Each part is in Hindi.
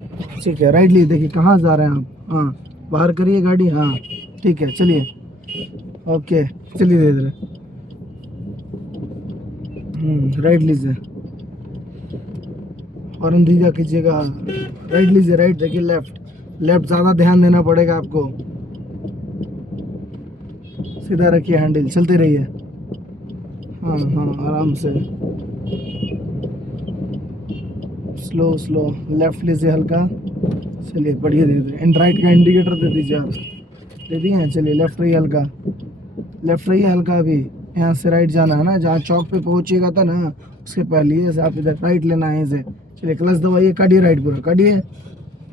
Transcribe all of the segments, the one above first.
ठीक है, राइट लीजिए। देखिए कहाँ जा रहे हैं आप? हाँ, बाहर करिए गाड़ी। हाँ ठीक है, चलिए। ओके, चलिए धीरे धीरे। राइट लीजिए। हॉर्न दीजिए, कीजिएगा। राइट लीजिए, राइट देखिए, लेफ्ट। लेफ्ट ज़्यादा ध्यान देना पड़ेगा आपको। सीधा रखिए हैंडल, चलते रहिए। हाँ हाँ, आराम से। Slow slow. लेफ्ट लीजिए हल्का। चलिए बढ़िया, धीरे धीरे। एंड राइट का इंडिकेटर दे दीजिए आप। दे दिए हैं, चलिए लेफ्ट रहिए हल्का। लेफ्ट रहिए हल्का। अभी यहाँ से राइट जाना है ना, जहाँ चौक पे पहुँचिएगा था ना, उसके पहले से आप इधर राइट लेना है इसे। चलिए क्लच दबाइए, काटिए राइट पूरा, काटिए।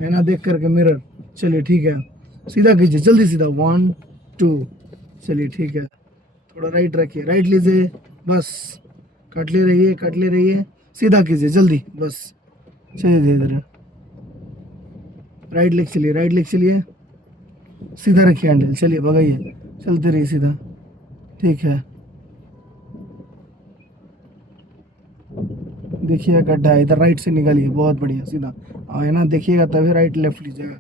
है ना, देख करके मिरर। चलिए ठीक है, सीधा कीजिए, जल्दी सीधा। 1 2। चलिए ठीक है, थोड़ा राइट रखिए, राइट लीजिए। बस, कट ले रहिए, कट ले रहिए। सीधा कीजिए जल्दी, बस। चलिए धीरे धीरे। राइट लेग चलिए, राइट लेग चलिए। सीधा रखिए हैंडल, चलिए भगाइए। चलते रहिए सीधा। ठीक है, देखिए गड्ढा है इधर, राइट से निकालिए। बहुत बढ़िया, सीधा। है ना, देखिएगा तभी राइट लेफ्ट लीजिएगा।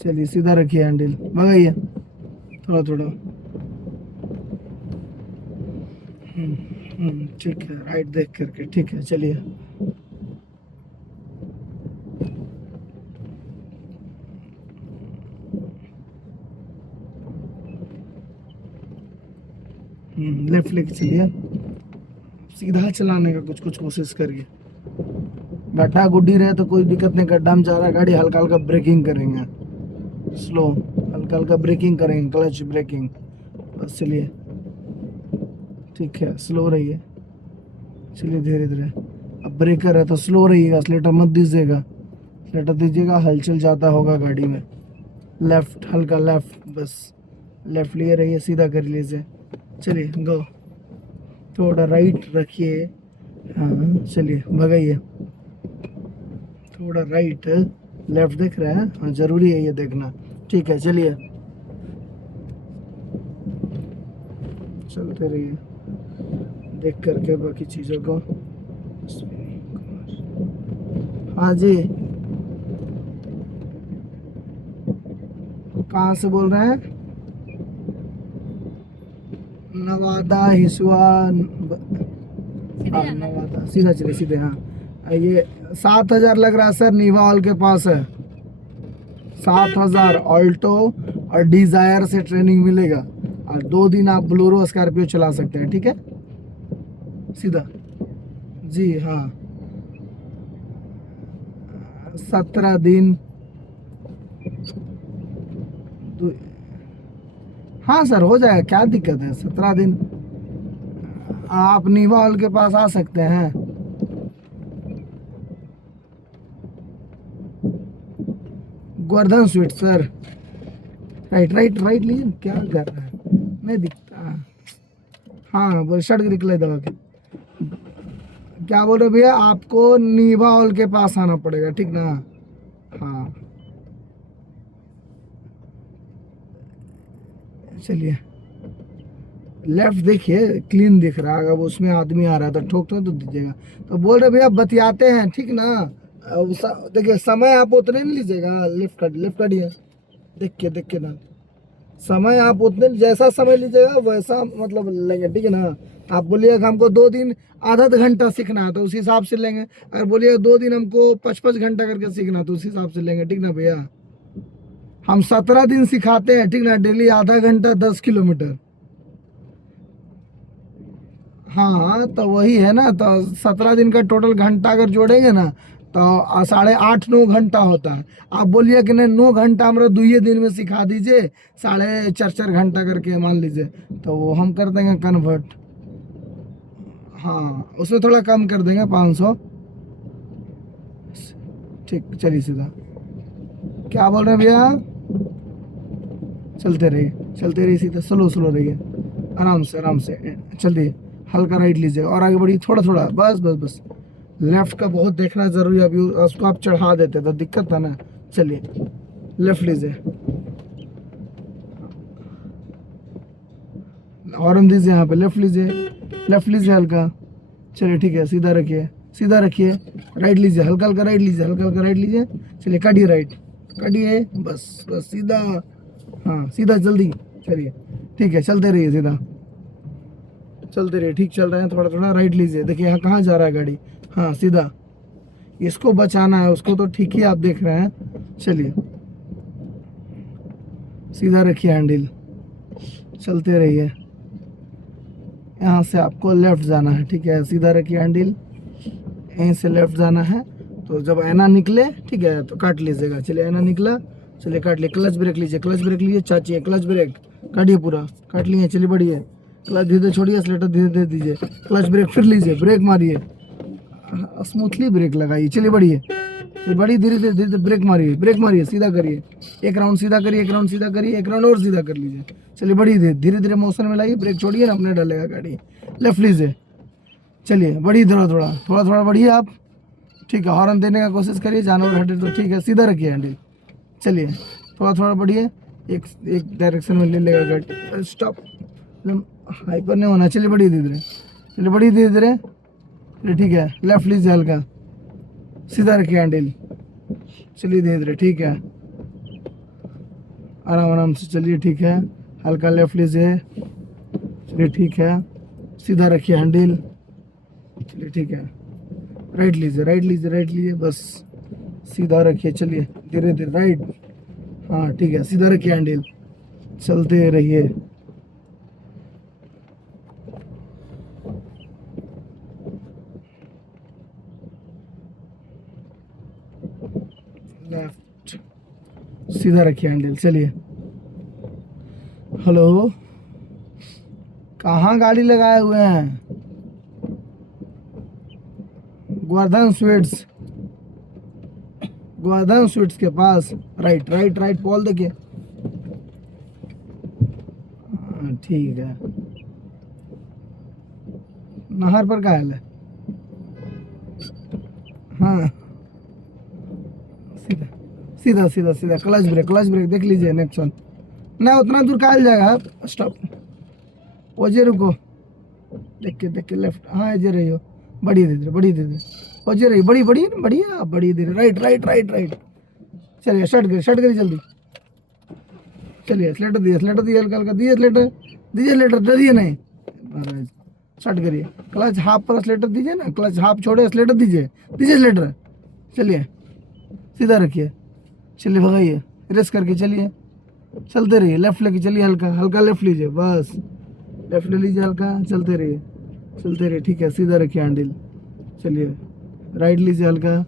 चलिए सीधा रखिए हैंडल, भगाइए थोड़ा थोड़ा। ठीक है, राइट देख करके। ठीक है, चलिए। लेफ्ट लेग चलिए। सीधा चलाने का कुछ कुछ कोशिश करिए। गड्ढा गुड्डी रहे तो कोई दिक्कत नहीं, गड्ढा में जा रहा है गाड़ी, हल्का हल्का ब्रेकिंग करेंगे। स्लो, हल्का हल्का ब्रेकिंग करेंगे, क्लच ब्रेकिंग। बस चलिए। ठीक है, स्लो रहिए। चलिए धीरे धीरे। अब ब्रेकर है तो स्लो रहिएगा, स्लेटर मत दीजिएगा। स्लेटर दीजिएगा, हलचल ज़्यादा होगा गाड़ी में। लेफ्ट हल्का, लेफ्ट बस। लेफ्ट लिए रहिए, सीधा कर लीजिए। चलिए गो। थोड़ा राइट रखिए। हाँ चलिए, भगाइए। थोड़ा राइट। लेफ्ट दिख रहा है? हाँ, जरूरी है ये देखना। ठीक है, चलिए। चलते रहिए, देख करके बाकी चीज़ों को। हाँ जी, कहाँ से बोल रहे हैं? नवादा, हिसुआ। हाँ नवादा, सीधा चले सीधे। हाँ, ये 7,000 लग रहा है सर, नीवा हॉल के पास है। 7,000 ऑल्टो और डिजायर से ट्रेनिंग मिलेगा, और 2 दिन आप ब्लोरो स्कॉर्पियो चला सकते हैं। ठीक है, सीधा। जी हाँ, 17 दिन। हाँ सर, हो जाएगा, क्या दिक्कत है? 17 दिन आप नीवा हॉल के पास आ सकते हैं। Govardhan sweet sir. Right right right लीजिए, क्या कर रहा है? नहीं दिखता। हाँ बोल, शर्ट निकले दबा के। क्या बोल रहे भैया? आपको नीवा हॉल के पास आना पड़ेगा, ठीक ना? हाँ चलिए। लेफ्ट देखिए, क्लीन दिख रहा है। अगर उसमें आदमी आ रहा है तो ठोक तो दीजिएगा। तो बोल रहे भैया बतियाते हैं, ठीक ना? देखिए समय आप उतने नहीं लीजिएगा। लेफ्ट कटिए, देख के ना। समय आप उतने, जैसा समय लीजिएगा वैसा मतलब लेंगे, ठीक है ना? आप बोलिएगा हमको 2 दिन आधा आधा घंटा सीखना है तो उस हिसाब से लेंगे। अगर बोलिएगा 2 दिन हमको 5-5 घंटा करके सीखना है तो उस हिसाब से लेंगे, ठीक ना भैया? हम 17 दिन सिखाते हैं, ठीक ना? डेली आधा घंटा 10 किलोमीटर। हाँ तो वही है ना, तो 17 दिन का टोटल घंटा अगर जोड़ेंगे ना तो 8.5-9 घंटा होता है। आप बोलिए कि नहीं 9 घंटा हमारा 2 दिन में सिखा दीजिए, 4.5-4 घंटा करके मान लीजिए, तो वो हम कर देंगे कन्वर्ट। हाँ, उसमें थोड़ा कम कर देंगे, 500। ठीक, चलिए सीधा। क्या बोल रहे हैं भैया? चलते रहिए सीधा, स्लो स्लो रहिए। आराम से चलिए। हल्का राइट लीजिए और आगे बढ़िए, थोड़ा थोड़ा, बस बस बस। लेफ्ट का बहुत देखना जरूरी है, अभी उसको आप चढ़ा देते तो दिक्कत था ना। चलिए लेफ्ट लीजिए, हॉर्न दीजिए यहाँ पे। लेफ्ट लीजिए, लेफ्ट लीजिए हल्का। चलिए ठीक है, सीधा रखिए। सीधा रखिए, राइट लीजिए, हल्का हल्का राइट लीजिए, हल्का हल्का राइट लीजिए। चलिए काटिए राइट, काटिए, बस बस सीधा, हाँ सीधा जल्दी चलिए, ठीक है चलते रहिए, सीधा चलते रहिए, ठीक चल रहे हैं, थोड़ा थोड़ा राइट लीजिए। देखिए यहाँ कहाँ जा रहा है गाड़ी, हाँ सीधा, इसको बचाना है, उसको तो ठीक ही आप देख रहे हैं। चलिए सीधा रखिए हैंडल, चलते रहिए। यहाँ से आपको लेफ्ट जाना है, ठीक है, सीधा रखिए हैंडल, यहीं से लेफ्ट जाना है। तो जब ऐना निकले, ठीक है, तो काट लीजिएगा। चलिए ऐना निकला, चलिए काट लिए। क्लच ब्रेक लीजिए, क्लच ब्रेक लीजिए, चाचिए क्लच ब्रेक, काटिए पूरा, काट लिए। चलिए बढ़िए, क्लच धीरे धीरे छोड़िए, एक्सीलेटर धीरे धीरे दीजिए, क्लच ब्रेक फिर लीजिए, ब्रेक मारिए, स्मूथली ब्रेक लगाइए। चलिए बढ़िए, बड़ी धीरे धीरे धीरे ब्रेक मारिए, ब्रेक मारिए, सीधा करिए, एक राउंड सीधा करिए, एक राउंड सीधा करिए, एक राउंड और सीधा कर लीजिए। चलिए बड़ी धीरे धीरे मोशन में लाइए, ब्रेक छोड़िए ना, अपने डालेगा गाड़ी। लेफ्ट लीजिए, चलिए बड़ी थोड़ा थोड़ा थोड़ा थोड़ा बढ़िए आप, ठीक है, हॉर्न देने का कोशिश करिए, जानवर हटे तो ठीक है, सीधा रखिए हैंडल। चलिए थोड़ा थोड़ा बढ़िए, एक एक डायरेक्शन में ले लेगा गाड़ी, स्टॉप, हाइपर नहीं होना। चलिए बड़ी धीरे धीरे, चलिए बड़ी धीरे धीरे, चलिए ठीक है, लेफ्ट लीजिए हल्का, सीधा रखिए हैंडल, चलिए धीरे धीरे, ठीक है, आराम आराम से चलिए, ठीक है, हल्का लेफ्ट लीजिए, चलिए ठीक है, सीधा रखिए हैंडल, चलिए ठीक है, राइट लीजिए, राइट लीजिए, राइट लीजिए, बस सीधा रखिए, चलिए धीरे धीरे राइट, हाँ ठीक है, सीधा रखिए हैंडल, चलते रहिए। लेफ्ट, सीधा रखिए हैंडल, चलिए। हेलो, कहाँ गाड़ी लगाए हुए हैं? गोवर्धन स्वीट्स, गोवर्धन स्वीट्स के पास, राइट राइट राइट, पॉल देखिए, ठीक है। नहर पर का है? हाँ सीधा सीधा सीधा सीधा, क्लच ब्रेक, क्लच ब्रेक देख लीजिए, नेक्स्ट वन ना, उतना दूर कहाँ जाएगा आप, स्टॉप, ओजे रुको, देख के लेफ्ट, हाँ एजे रही हो, बड़ी धीरे, बड़ी धीरे, ओजे रही, बड़ी बड़ी बढ़िया, बड़ी धीरे, राइट राइट राइट राइट, चलिए शर्ट करिए जल्दी, चलिए स्लेटर दिए, स्लेटर दिए, हल्का हल्का दिए, स्लेटर दीजिए, स्लेटर डरिए नहीं, शर्ट करिए, क्लच हाफ पर स्लेटर दीजिए ना, क्लच हाफ छोड़े, स्लेटर दीजिए, दीजिए स्लेटर, चलिए सीधा रखिए, चलिए भगाइए, रेस करके चलिए, चलते रहिए, लेफ्ट लेके चलिए, हल्का हल्का लेफ्ट लीजिए, बस लेफ्ट ले लीजिए हल्का, चलते रहिए, ठीक है, सीधा रखिए हैंडल, चलिए राइट लीजिए हल्का,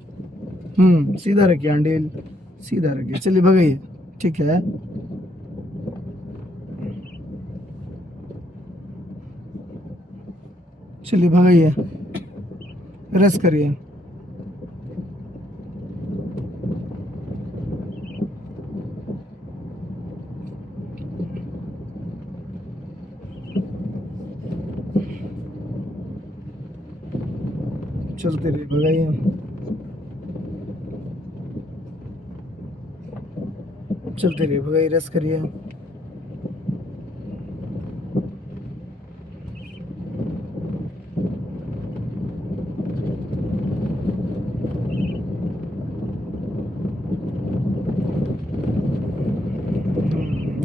सीधा रखिए हैंडल, सीधा रखिए, चलिए भगाइए, ठीक है, चलिए भगाइए, रेस करिए, चलते रहिए, भगाइए, चलते रहिए, भगाइए, रेस करिए,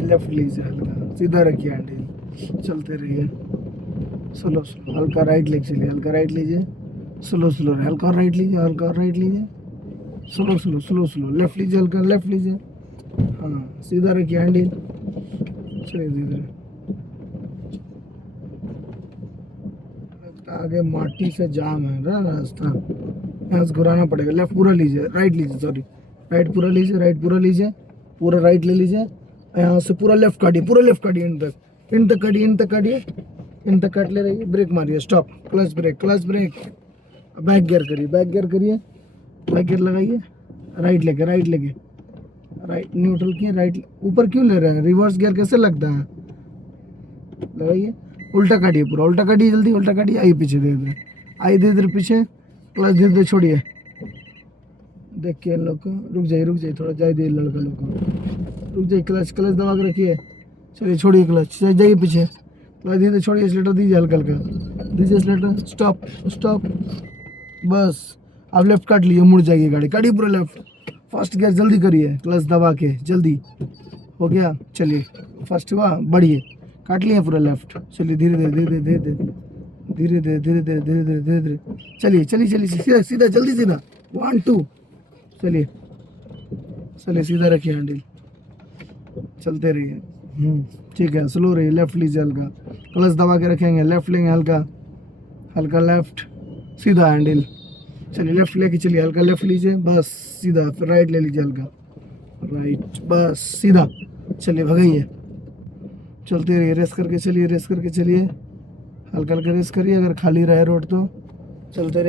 लेफ्ट लीजिए हल्का, सीधा रखिए हैंडल, चलते रहिए, स्लो स्लो, हल्का राइट लेके चलिए, हल्का राइट लीजिए, स्लो स्लो, हल्का राइट लीजिए, हल्का राइट लीजिए, slow slow slow slow, left लीजिए, हल्का लेफ्ट लीजिए, हाँ सीधा रखिए हैंडल, चलिए धीरे, आगे माटी से जाम है ना रास्ता, यहाँ से घुराना पड़ेगा, लेफ्ट पूरा लीजिए, राइट लीजिए, सॉरी राइट पूरा लीजिए, राइट पूरा लीजिए, पूरा राइट ले लीजिए, यहाँ से पूरा लेफ्ट काटिए, पूरा लेफ्ट काटिए, इन तक काटिए, इन तक काटिए, इन तक काट ले रहिए, ब्रेक मारिए, stop, clutch brake, clutch brake, back gear करिए, बैक गियर करिए, बैक गियर लगाइए, राइट लेके, राइट न्यूट्रल किए, राइट ऊपर क्यों ले रहे हैं, रिवर्स गियर कैसे लगता है, लगाइए, उल्टा काटिए, पूरा उल्टा काटिए, जल्दी उल्टा काटिए, आइए पीछे धीरे धीरे, आइए धीरे धीरे पीछे, क्लच धीरे धीरे छोड़िए, देखिए इन लोग को, रुक जाइए थोड़ा, जाए दिए लड़का लोग को, रुक जाइए, क्लच दबा के रखिए, चलिए छोड़िए क्लच, जाइए पीछे, क्लच धीरे छोड़िए, स्लेटर दीजिए, हल्का हल्का दीजिए, स्लेटर, स्टॉप, बस अब लेफ्ट काट लिए, मुड़ जाएगी गाड़ी, काटिए पूरा लेफ्ट, फर्स्ट गियर जल्दी करिए, क्लच दबा के जल्दी, हो गया, चलिए फर्स्ट हुआ, बढ़िए, काट लिए पूरा लेफ्ट, चलिए धीरे धीरे धीरे धीरे धीरे धीरे धीरे धीरे धीरे धीरे धीरे धीरे धीरे, चलिए चलिए चलिए सीधा सीधा जल्दी सीधा, 1 2, चलिए चलिए सीधा रखिए हैंडल, चलते रहिए। ठीक है, स्लो रहिए, लेफ्ट लीजिए हल्का, क्लच दबा के रखेंगे, लेफ्ट लेंगे हल्का हल्का लेफ्ट, सीधा हैंडल, चलिए लेफ्ट लेके चलिए, हल्का लेफ्ट लीजिए, बस सीधा, फिर राइट ले लीजिए हल्का राइट, बस सीधा, चलिए भगाइए, चलते रहिए, रेस करके चलिए, रेस करके चलिए, हल्का हल्का रेस करिए, अगर खाली रहे रोड तो चलते रहिए।